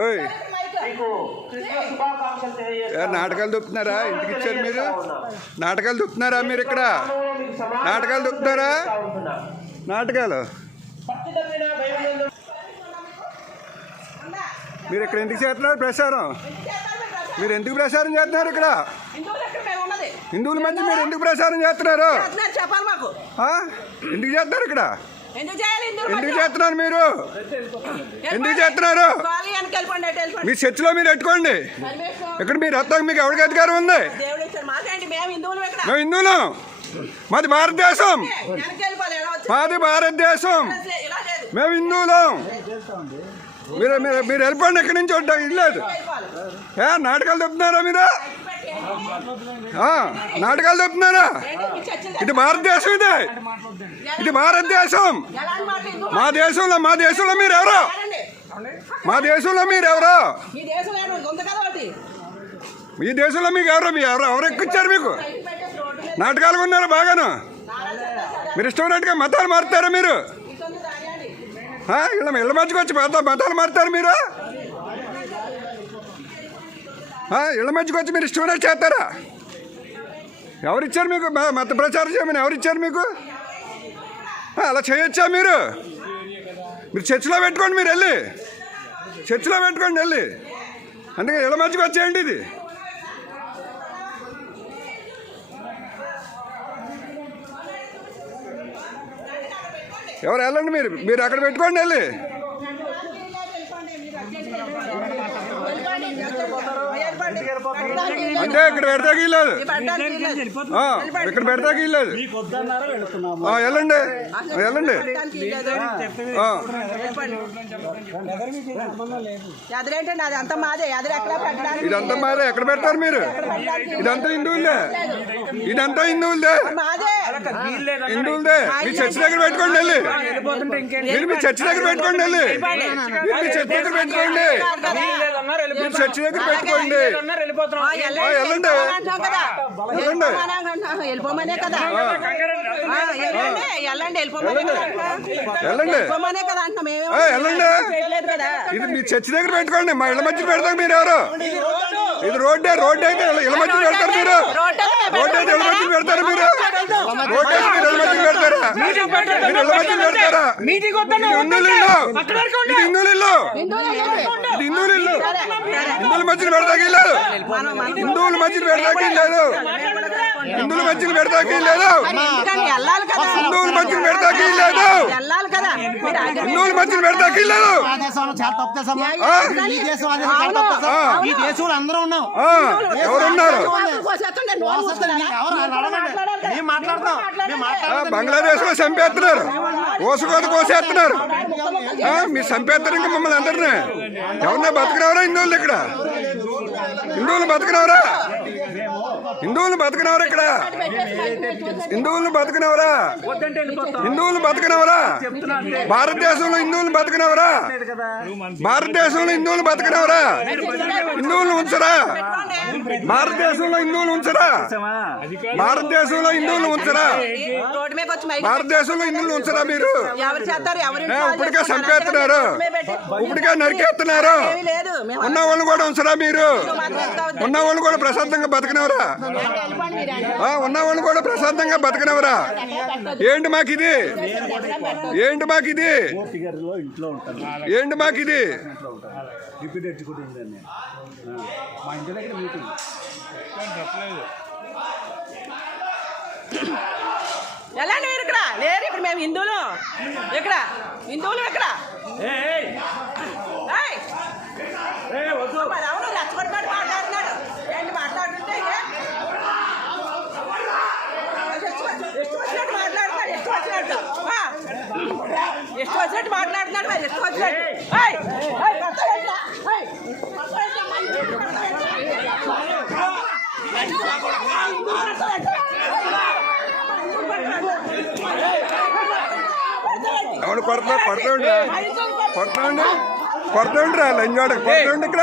ఓయ్ నాటకాలు దుప్పుతున్నారా? ఇంటికి ఇచ్చారు మీరు? నాటకాలు దుప్పుతున్నారా మీరు? ఇక్కడ నాటకాలు దుప్పుతున్నారా? నాటకాలు మీరు ఇక్కడ ఎందుకు చేస్తున్నారు ప్రచారం? మీరు ఎందుకు ప్రచారం చేస్తున్నారు? ఇక్కడ హిందువుల మధ్య మీరు ఎందుకు ప్రచారం చేస్తున్నారు? ఎందుకు చేస్తున్నారు? ఇక్కడ ఎందుకు చేస్తున్నారు మీరు? ఎందుకు చేస్తున్నారు? మీ చర్చిలో మీరు పెట్టుకోండి. ఇక్కడ మీరు వస్తాక మీకు ఎవరికి అధికారం ఉంది? మేము హిందువులం. మాది భారతదేశం. మాది భారతదేశం. మేము హిందువులం. మీరు మీరు వెళ్ళిపోండి. ఎక్కడి నుంచి ఉంటాం ఇల్లేదు. నాటకాలు చెప్తున్నారా మీరు? నాటకాలు చెప్తున్నారా? ఇది భారతదేశం. ఇది భారతదేశం. మా దేశంలో మీరు ఎవరో? మా దేశంలో మీరు ఎవరో? మీ దేశంలో మీకు ఎవరో? ఎవరు ఎక్కిచ్చారు మీకు? నాటకాలు ఉన్నారు బాగాను. మీరు ఇష్టమైనట్టుగా మతాలు మారుతారా మీరు? ఇళ్ళ మధ్యకి వచ్చి మతాలు మారుతారు మీరు? ఇళ్ళ మధ్యకి వచ్చి మీరు ఇష్టమైనట్టు చేస్తారా? ఎవరిచ్చారు మీకు మత ప్రచారం చేయమని? ఎవరిచ్చారు మీకు? అలా చేయొచ్చా మీరు? మీరు చర్చిలో పెట్టుకోండి. మీరు వెళ్ళి చర్చిలో పెట్టుకోండి వెళ్ళి. అందుకే ఇళ్ళ మధ్యకి వచ్చేయండి. ఇది ఎవరు వెళ్ళండి. మీరు అక్కడ పెట్టుకోండి వెళ్ళి. అంటే ఇక్కడ పెడతాకి లేదు. ఇక్కడ పెడతాకి లేదు. వెళ్ళండి వెళ్ళండి. ఇదంతా మాదే. ఎక్కడ పెడతారు మీరు? ఇదంతా హిందువులదే. ఇదంతా హిందువులదే. హిందువులదే. మీ చర్చి దగ్గర పెట్టుకోండి వెళ్ళి. మీరు మీ చర్చి దగ్గర పెట్టుకోండి వెళ్ళి. మీరు మీ చర్చి దగ్గర పెట్టుకోండి. మీరు చర్చి దగ్గర పెట్టుకోండి. వెళ్ళండి వెళ్ళిపోమనే కదా. వెళ్ళండి ఇది మీ చర్చి దగ్గర పెట్టుకోండి. మా ఇళ్ళ మధ్య పెడతాం. మీరు ఎవరు? ఇది రోడ్డు అయితే ఇళ్ళ మధ్య పెడతారు మీరు. రోడ్డు అయితే ఇళ్ళ మధ్య పెడతారు మీరు. రోడ్డు అయితే మీరు ఇళ్ళ మధ్య పెడతారా? మీరు ఇళ్ళ మధ్య పెడతారా? ఇది హిందువుల ఇల్లు. ఇది హిందువుల ఇల్లు. ఇది హిందువుల ఇల్లు. హిందువుల మధ్యన పెడతాకి లేదు. హిందువుల మధ్యన పెడతాకి లేదు. హిందువుల మధ్యన పెడతాకి లేదు. హిందువుల మధ్యన పెడతాకి లేదు. హిందువుల మధ్యన పెడతాకి లేదు. ఈ దేశంలో అందరూ ఉన్నాం. ఎవరున్నారు? బంగ్లాదేశ్ లో చంపేస్తున్నారు. కోసుకోత కోసేస్తున్నారు. మీరు చంపేస్తారు ఇంకా మమ్మల్ని అందరినీ. ఎవరన్నా బతకనవరా హిందువులు? ఇక్కడ హిందువులు బతకనవరా? హిందువులు బతకనవరా? ఇక్కడ హిందువులు బతకనవరా? హిందువులు బతకనవరా? భారతదేశంలో హిందువులు బతకనవరా? భారతదేశంలో హిందువులు బతకనవరా? హిందువులు ఉంచరా? భారతదేశంలో హిందువులు ఉంచరా? భారతదేశంలో హిందువులు ఉంచరా? భారతదేశంలో హిందువులు ఉంచరా? మీరు ఇప్పటికే చంపేస్తున్నారు. ఇప్పటికే నరికేస్తున్నారు. ఉన్న వాళ్ళు కూడా ఉంచరా? మీరు ఉన్న వాళ్ళు కూడా ప్రశాంతంగా బతకనవరా? ఉన్న వాళ్ళు కూడా ప్రశాంతంగా బతకనవరా? ఏంటి మాకిది? ఏంటి మాకిది? ఏంటి మాకిది? ఎలాంటి మీరు ఇక్కడ లేరు. ఇప్పుడు మేము హిందువులు. ఇక్కడ హిందువులు ఇక్కడ అవును రెచ్చగొట్టినట్టు మాట్లాడుతున్నాడు. ఏంటి మాట్లాడుతుంటే ಎಷ್ಟು వచ్చినట్టు మాట్లాడుతున్నాడు. ಎಷ್ಟು వచ్చినట్టు మాట్లాడుతున్నాడు. మరి ಎಷ್ಟು వచ్చినట్టు అవును కొడతా. పడుతుండ్రా లంజోడకు పడుతుండి ఇక్కడ